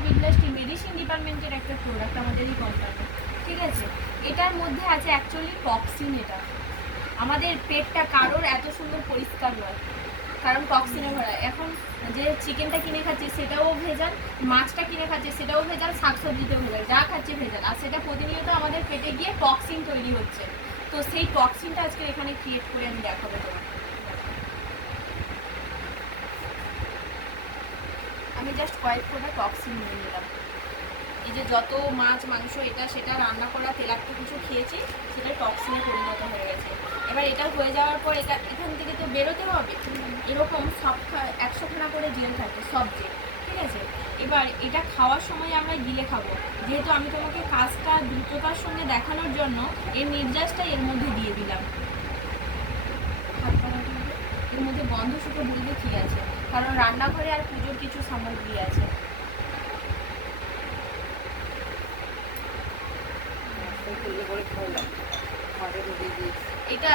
Of industry medicine ডিপার্টমেন্টের একটা product আমাদেরই কোম্পানি, ঠিক আছে। এটার মধ্যে আছে অ্যাকচুয়ালি টক্সিন। এটা আমাদের পেটটা কারোর এত সুন্দর পরিষ্কার নয়, কারণ টক্সিনে ভরা। এখন যে চিকেনটা কিনে খাচ্ছে সেটাও ভেজাল, মাছটা কিনে খাচ্ছে সেটাও ভেজাল, শাকসবজিতেও ভেজাল, যা খাচ্ছে ভেজাল, আর সেটা প্রতিনিয়ত আমাদের পেটে গিয়ে টক্সিন তৈরি হচ্ছে। তো সেই টক্সিনটা আজকে এখানে ক্রিয়েট করে আমি দেখাবো তোমাকে। আমি জাস্ট কয়েক ফোঁটা টক্সিন নিয়ে নিলাম। এই যে যত মাছ মাংস এটা সেটা রান্না করা তেলাক্ত কিছু খেয়েছি সেটা টক্সিনে পরিণত হয়ে গেছে। এবার এটা হয়ে যাওয়ার পর এটা এখান থেকে তো বেরোতে হবে। এরকম সব 100খানা করে জেল থাকে, সব জেল, ঠিক আছে। এবার এটা খাওয়ার সময় আমরা গিলে খাবো, যেহেতু আমি তোমাকে কাজটা দ্রুততার সঙ্গে দেখানোর জন্য এর নির্যাসটা এর মধ্যে দিয়ে দিলাম। এর মধ্যে গন্ধ শুকে বলতে কী আছে, কারণ রান্নাঘরে আর পুজোর কিছু সামগ্রী আছে। এটা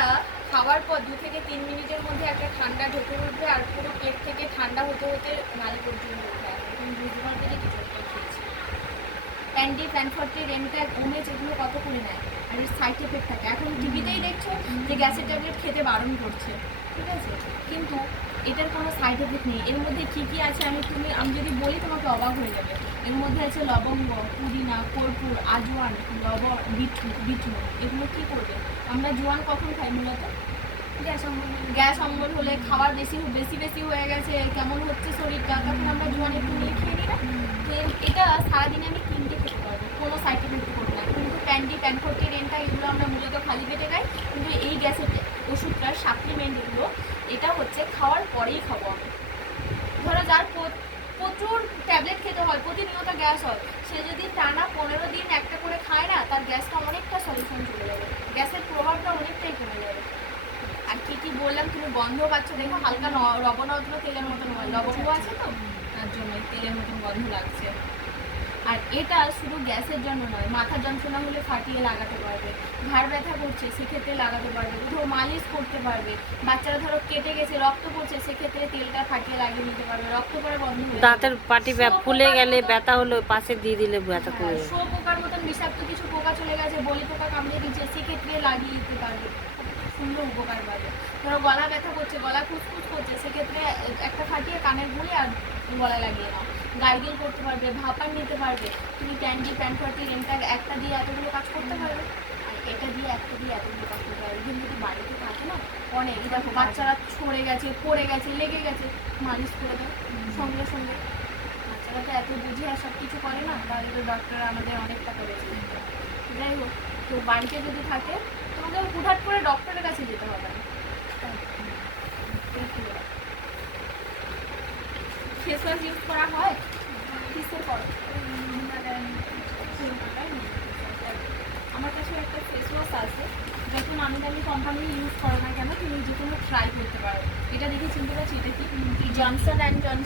খাওয়ার পর 2 থেকে 3 মিনিটের মধ্যে একটা ঠান্ডা ঢেকে উঠবে, আর পুরো পেট থেকে ঠান্ডা হতে হতে নালি পর্যন্ত উঠে আসবে। তুমি বুঝতে পারবে যে কিছু একটা খেয়েছি। প্যান্ডি, প্যানফর্টি, রেমট্যাগ, ওমেজ এগুলো কত করে নেয়, আর এর সাইড এফেক্ট থাকে। এখন টিভিতেই দেখছো যে গ্যাসের ট্যাবলেট খেতে বারণ করছে, ঠিক আছে, কিন্তু এটার কোনো সাইড এফেক্ট নেই। এর মধ্যে কী কী আছে আমি যদি বলি তোমাকে অবাক হয়ে যাবে। এর মধ্যে আছে লবঙ্গ, পুদিনা, কর্পূর, আজওয়ান, বিটনুন। এগুলো কী করবে? আমরা জোয়ান কখন খাই মূলত? গ্যাস অম্বল হলে, খাওয়ার বেশি হয়ে গেছে, কেমন হচ্ছে শরীরটা, তখন আমরা জোয়ান একটু নিয়ে খেয়ে নিই না? তো এটা সারাদিনে আমি 3টে খেতে পারবো, কোনো সাইড এফেক্ট করবে না। কিন্তু প্যান্ডি, প্যানফর্টি, রেন্টা এগুলো আমরা মূলত খালি পেটে খাই, কিন্তু এই গ্যাসের ওষুধটার সাপ্লিমেন্ট এগুলো এটা হচ্ছে খাওয়ার পরেই খাবো আমি। ধরো যার প্রচুর ট্যাবলেট খেতে হয়, প্রতিনিয়ত গ্যাস হয়, সে যদি টানা 15 দিন একটা করে খায় না, তার গ্যাসটা অনেকটা সলিউশন চলে যাবে, গ্যাসের প্রভাবটা অনেকটাই কমে যাবে। আর কি কি বললাম, তুমি গন্ধ পাচ্ছ দেখো, হালকা লবণাত্ম তেলের মতন হয়, লবঙ্গ আছে তো তার জন্য তেলের মতন গন্ধ লাগছে। আর এটা শুধু গ্যাসের জন্য নয়, মাথার যন্ত্রণা হলে ফাটিয়ে লাগাতে পারবে, ঘাড় ব্যথা করছে সেক্ষেত্রে লাগাতে পারবে, কোথাও মালিশ করতে পারবে, বাচ্চারা ধরো কেটে গেছে রক্ত পড়ছে সেক্ষেত্রে তেলটা ফাটিয়ে লাগিয়ে নিতে পারবে, রক্ত পড়া বন্ধ হয়ে যাবে। দাঁতের পাটি ফুলে গেলে ব্যথা হলো পাশে দিয়ে দিলে ব্যথা কমে যাবে। শুয়োপোকার মতন বিষাক্ত কিছু পোকা চলে গেছে, বলি পোকা কামড়ে দিচ্ছে, সেক্ষেত্রে লাগিয়ে দিতে পারবে, সুন্দর উপকার পাবে। ধরো গলা ব্যথা করছে, গলা খুসখুস করছে, সেক্ষেত্রে একটা ফাটিয়ে কানের গুলি আর গলায় লাগিয়ে নাও। গার্গেল করতে পারবে, ভাপার নিতে পারবে। তুমি প্যান্ডি, প্যানফর্টি, রেমট্যাগ একটা দিয়ে এতগুলো কাজ করতে পারবে, আর এটা দিয়ে একটা দিয়ে এতগুলো কাজ করতে পারবে। কিন্তু যদি বাড়িতে থাকে না অনেক, দেখো বাচ্চারা ছড়ে গেছে, পড়ে গেছে, লেগে গেছে, মালিশ করে দাও সঙ্গে সঙ্গে। বাচ্চারা তো এত বুঝে আর সব কিছু করে না, তাহলে তো ডক্টর আমাদের অনেক টাকা বেঁচে দিতে। যাই হোক, তো বাড়িতে যদি থাকে তোমাকে হুটহাট করে ডক্টরের কাছে যেতে হবে না। ফেস ওয়াশ ইউজ করা হয় কিসের পর? আমার কাছে একটা ফেস ওয়াশ আছে, যখন আমি দামি কোম্পানি ইউজ করো না কেন তুমি যে কোনো ট্রাই করতে পারো। এটা দেখে চিনতে পারছি এটা কি? Johnson and Johnson